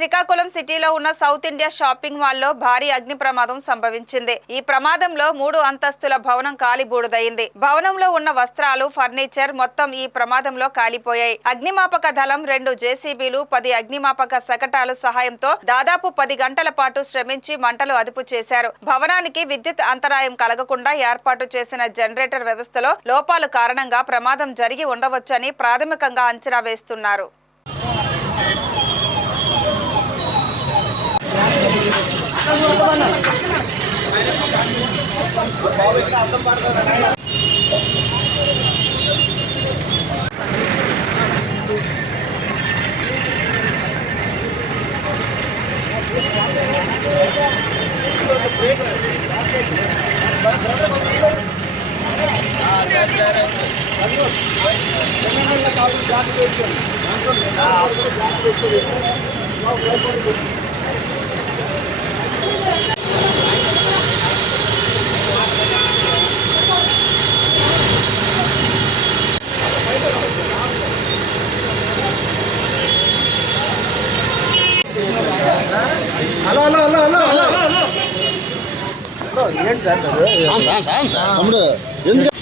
శ్రీకాకుళం సిటీలో ఉన్న south India shopping మాల్లో భారీ అగ్ని ప్రమాదం సంభవించింది. ఈ ప్రమాదంలో 3 అంతస్తుల భవనం కాలిబూడిదైంది. భవనంలో ఉన్న వస్త్రాలు, ఫర్నిచర్ మొత్తం ఈ ప్రమాదంలో కాలిపోయాయి. అగ్నిమాపక దళం 2 జేసీబీలు, 10 అగ్నిమాపక శకటాల సహాయంతో దాదాపు 10 గంటల పాటు శ్రమించి మంటలు అదుపు చేశారు. భవనానికి విద్యుత్ అంతరాయం కలగకుండా ఏర్పాటు చేసిన జనరేటర్ వ్యవస్థలో లోపాల కారణంగా ప్రమాదం జరిగి ఉండవచ్చని ప్రాథమికంగా అంచనా వేస్తున్నారు. హలో ఏంటి సార్ తమ్ముడు ఎందుకు